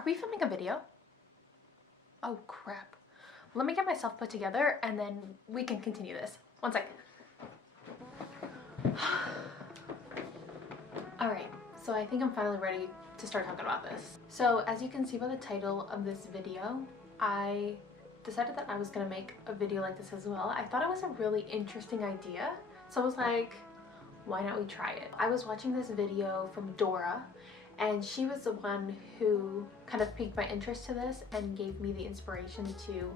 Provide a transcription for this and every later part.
Are we filming a video? Oh crap. Let me get myself put together and then we can continue this. One second. Alright, so I think I'm finally ready to start talking about this. So as you can see by the title of this video, I decided that I was gonna make a video like this as well. I thought it was a really interesting idea. So I was like, why not we try it? I was watching this video from Dora, and she was the one who kind of piqued my interest to this and gave me the inspiration to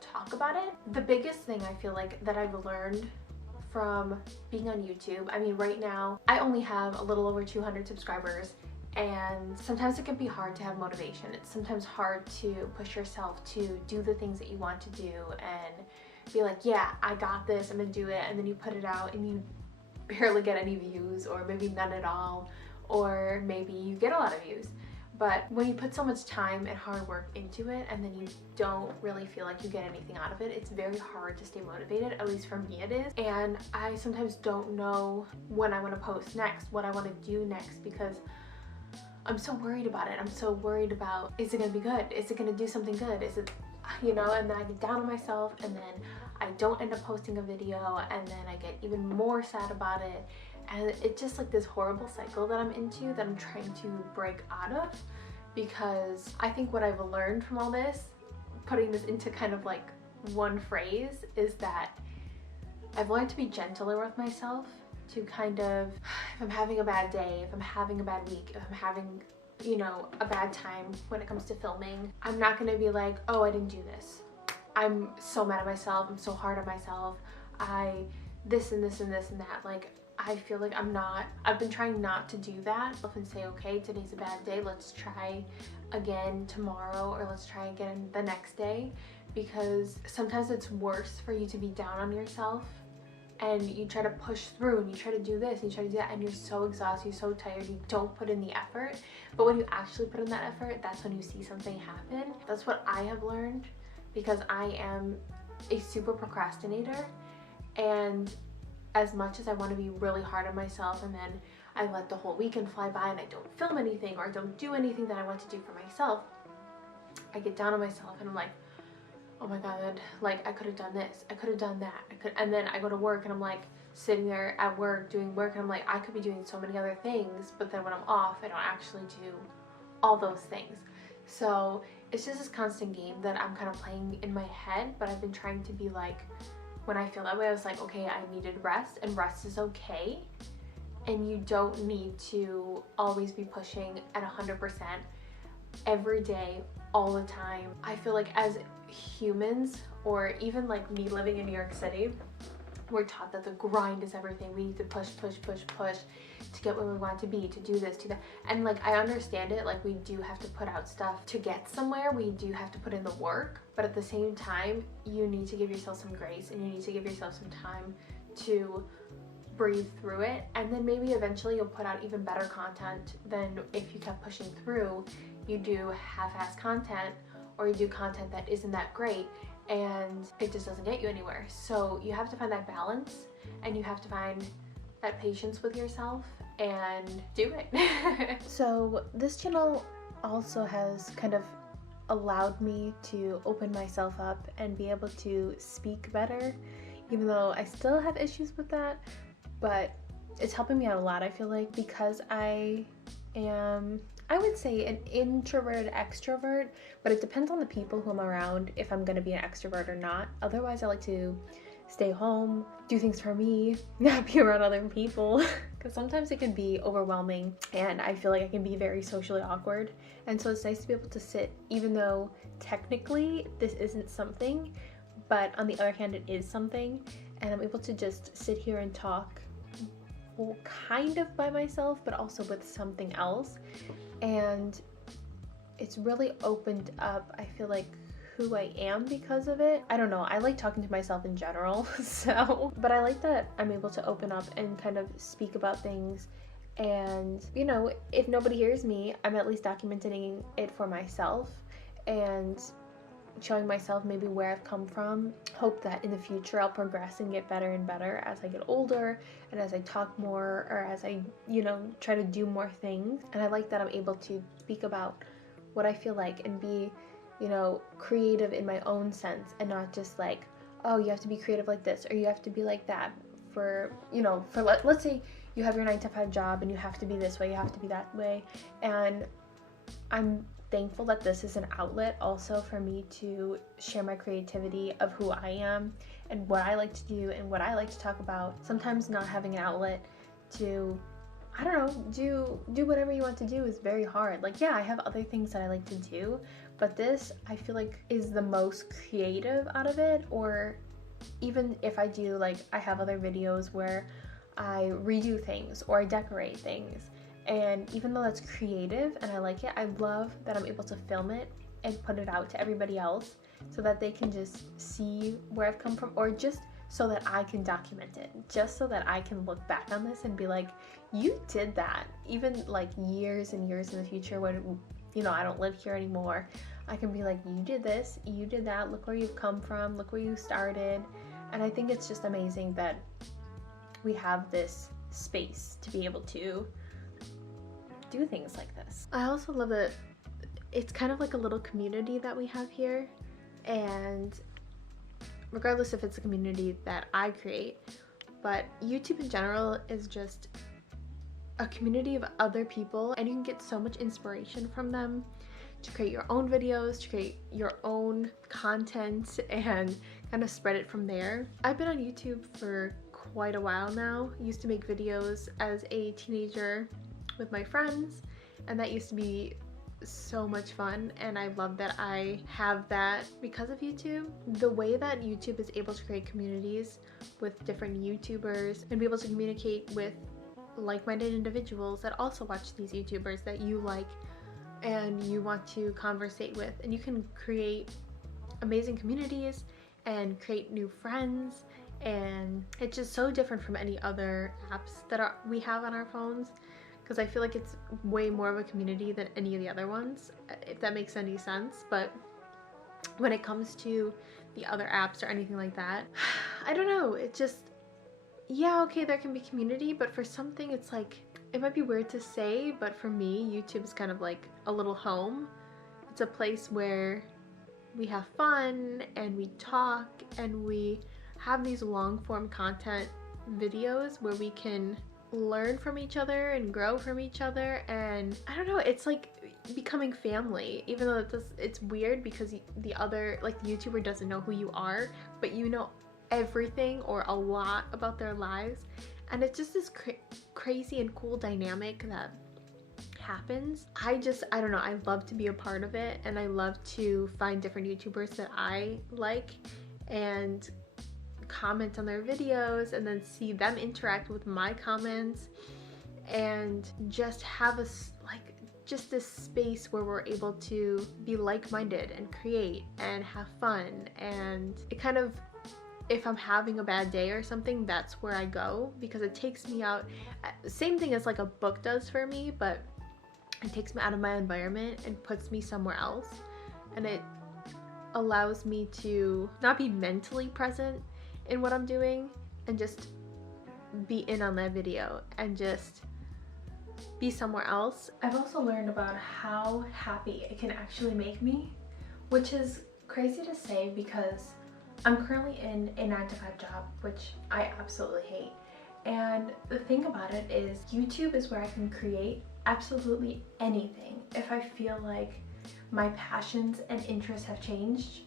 talk about it. The biggest thing I feel like that I've learned from being on YouTube, I mean right now I only have a little over 200 subscribers, and sometimes it can be hard to have motivation. It's sometimes hard to push yourself to do the things that you want to do and be like, yeah, I got this, I'm gonna do it, and then you put it out and you barely get any views, or maybe none at all, or maybe you get a lot of views. But when you put so much time and hard work into it and then you don't really feel like you get anything out of it, it's very hard to stay motivated. At least for me it is. And I sometimes don't know when I want to post next, what I want to do next, because I'm so worried about it. I'm so worried about, is it gonna be good? Is it gonna do something good? Is it, you know, and then I get down on myself and then I don't end up posting a video and then I get even more sad about it. And it's just like this horrible cycle that I'm into, that I'm trying to break out of, because I think what I've learned from all this, putting this into kind of like one phrase, is that I've learned to be gentler with myself, to kind of, if I'm having a bad day, if I'm having a bad week, if I'm having, you know, a bad time when it comes to filming, I'm not gonna be like, oh, I didn't do this. I'm so mad at myself, I'm so hard on myself, this and this and this and that. Like, I feel like I've been trying not to do that and say, okay, today's a bad day, let's try again tomorrow, or let's try again the next day, because sometimes it's worse for you to be down on yourself and you try to push through and you try to do this and you try to do that and you're so exhausted, you're so tired, you don't put in the effort. But when you actually put in that effort, that's when you see something happen. That's what I have learned, because I am a super procrastinator, and as much as I want to be really hard on myself and then I let the whole weekend fly by and I don't film anything or I don't do anything that I want to do for myself, I get down on myself and I'm like, oh my god, like I could have done this, I could have done that, and then I go to work and I'm like sitting there at work doing work and I'm like, I could be doing so many other things, but then when I'm off I don't actually do all those things. So it's just this constant game that I'm kind of playing in my head, but I've been trying to be like, when I feel that way, I was like, okay, I needed rest, and rest is okay, and you don't need to always be pushing at 100% every day, all the time. I feel like as humans, or even like me living in New York City, we're taught that the grind is everything. We need to push, push, push, push to get where we want to be, to do this, to that. And like, I understand it, like we do have to put out stuff to get somewhere, we do have to put in the work, but at the same time, you need to give yourself some grace and you need to give yourself some time to breathe through it. And then maybe eventually you'll put out even better content than if you kept pushing through. You do half-ass content, or you do content that isn't that great and it just doesn't get you anywhere. So you have to find that balance, and you have to find that patience with yourself and do it. So this channel also has kind of allowed me to open myself up and be able to speak better, even though I still have issues with that, but it's helping me out a lot, I feel like, because I am, I would say, an introverted extrovert, but it depends on the people who I'm around if I'm gonna be an extrovert or not. Otherwise, I like to stay home, do things for me, not be around other people, because sometimes it can be overwhelming and I feel like I can be very socially awkward. And so it's nice to be able to sit, even though technically this isn't something, but on the other hand it is something, and I'm able to just sit here and talk, well, kind of by myself, but also with something else. And it's really opened up, I feel like, who I am because of it. I don't know, I like talking to myself in general, so, but I like that I'm able to open up and kind of speak about things, and you know, if nobody hears me, I'm at least documenting it for myself and showing myself maybe where I've come from. Hope that in the future I'll progress and get better and better as I get older and as I talk more, or as I, you know, try to do more things. And I like that I'm able to speak about what I feel like and be, you know, creative in my own sense, and not just like, oh, you have to be creative like this or you have to be like that. For, you know, for let's say you have your 9 to 5 job and you have to be this way, you have to be that way. And I'm thankful that this is an outlet also for me to share my creativity of who I am and what I like to do and what I like to talk about. Sometimes not having an outlet to, I don't know, do whatever you want to do is very hard. Like, yeah, I have other things that I like to do, but this I feel like is the most creative out of it. Or even if I do, like, I have other videos where I redo things or I decorate things, and even though that's creative and I like it, I love that I'm able to film it and put it out to everybody else so that they can just see where I've come from, or just so that I can document it, just so that I can look back on this and be like, you did that. Even like years and years in the future when, you know, I don't live here anymore, I can be like, you did this, you did that, look where you've come from, look where you started. And I think it's just amazing that we have this space to be able to do things like this. I also love that it's kind of like a little community that we have here, and regardless if it's a community that I create, but YouTube in general is just a community of other people, and you can get so much inspiration from them to create your own videos, to create your own content, and kind of spread it from there. I've been on YouTube for quite a while now. I used to make videos as a teenager with my friends, and that used to be so much fun, and I love that I have that because of YouTube. The way that YouTube is able to create communities with different YouTubers and be able to communicate with like-minded individuals that also watch these YouTubers that you like and you want to conversate with, and you can create amazing communities and create new friends, and it's just so different from any other apps that we have on our phones, because I feel like it's way more of a community than any of the other ones, if that makes any sense. But when it comes to the other apps or anything like that, I don't know, it just, yeah, okay, there can be community, but for something it's like, it might be weird to say, but for me, YouTube is kind of like a little home. It's a place where we have fun and we talk and we have these long form content videos where we can learn from each other and grow from each other. And I don't know, it's like becoming family, even though it's weird because the other, like, the YouTuber doesn't know who you are, but you know everything or a lot about their lives, and it's just this crazy and cool dynamic that happens. I don't know, I love to be a part of it, and I love to find different YouTubers that I like and comment on their videos and then see them interact with my comments, and just have just this space where we're able to be like-minded and create and have fun. And it kind of, if I'm having a bad day or something, that's where I go, because it takes me out. Same thing as like a book does for me, but it takes me out of my environment and puts me somewhere else, and it allows me to not be mentally present in what I'm doing and just be in on that video and just be somewhere else. I've also learned about how happy it can actually make me, which is crazy to say because I'm currently in a 9-to-5 job, which I absolutely hate. And the thing about it is YouTube is where I can create absolutely anything. If I feel like my passions and interests have changed,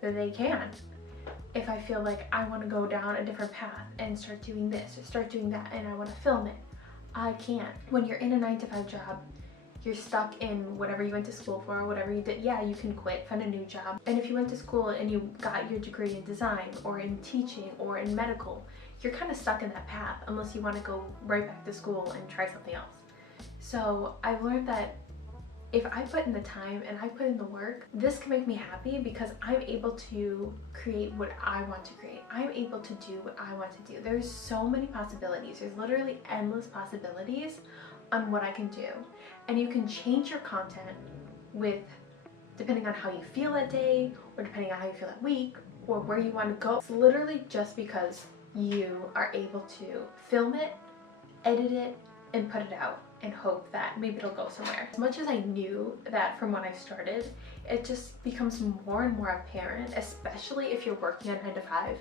then they can. If I feel like I want to go down a different path and start doing this or start doing that and I want to film it, I can. When you're in a 9-to-5 job, you're stuck in whatever you went to school for, whatever you did. Yeah, you can quit, find a new job. And if you went to school and you got your degree in design or in teaching or in medical, you're kind of stuck in that path unless you want to go right back to school and try something else. So I've learned that if I put in the time and I put in the work, this can make me happy because I'm able to create what I want to create. I'm able to do what I want to do. There's so many possibilities. There's literally endless possibilities on what I can do. And you can change your content with, depending on how you feel that day, or depending on how you feel that week, or where you want to go. It's literally just because you are able to film it, edit it, and put it out. and hope that maybe it'll go somewhere. As much as I knew that from when I started, it just becomes more and more apparent, especially if you're working a 9 to 5.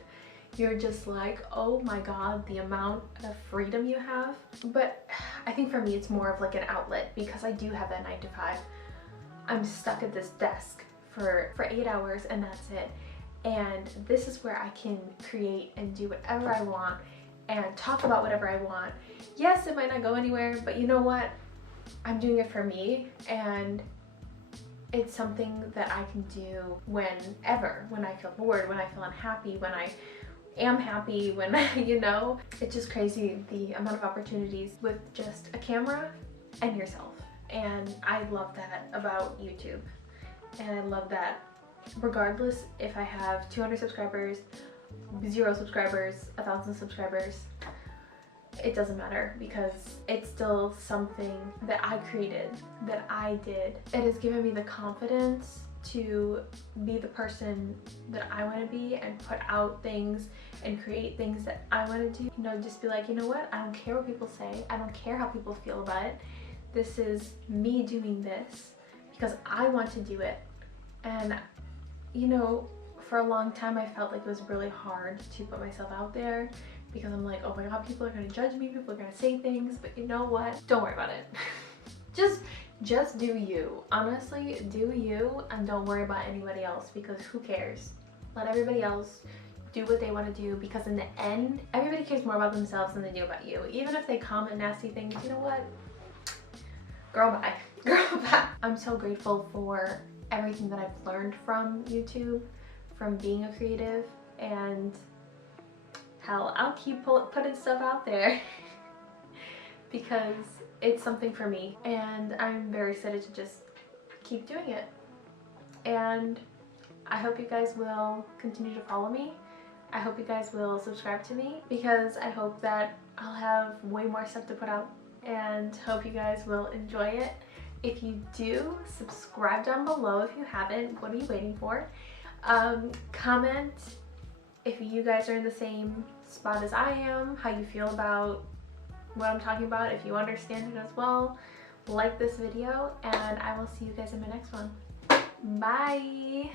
You're just like, oh my god, the amount of freedom you have. But I think for me it's more of like an outlet, because I do have that 9 to 5. I'm stuck at this desk for 8 hours and that's it. And this is where I can create and do whatever I want and talk about whatever I want. Yes, it might not go anywhere, but you know what? I'm doing it for me, and it's something that I can do whenever, when I feel bored, when I feel unhappy, when I am happy, when you know, it's just crazy the amount of opportunities with just a camera and yourself. And I love that about YouTube. And I love that regardless if I have 200 subscribers, 0 subscribers, 1,000 subscribers, it doesn't matter, because it's still something that I created, that I did. It has given me the confidence to be the person that I want to be and put out things and create things that I want to do. You know, just be like, you know what? I don't care what people say. I don't care how people feel about it. This is me doing this because I want to do it. And you know, for a long time I felt like it was really hard to put myself out there, because I'm like, oh my god, people are gonna judge me, people are gonna say things, but you know what? Don't worry about it. Just do you. Honestly, do you, and don't worry about anybody else, because who cares? Let everybody else do what they want to do, because in the end, everybody cares more about themselves than they do about you. Even if they comment nasty things, you know what? Girl, bye. Girl, bye. I'm so grateful for everything that I've learned from YouTube, from being a creative, and hell, I'll keep putting stuff out there because it's something for me, and I'm very excited to just keep doing it. And I hope you guys will continue to follow me. I hope you guys will subscribe to me, because I hope that I'll have way more stuff to put out, and hope you guys will enjoy it. If you do, subscribe down below if you haven't. What are you waiting for? Comment if you guys are in the same spot as I am, how you feel about what I'm talking about, if you understand it as well. Like this video, and I will see you guys in my next one. Bye!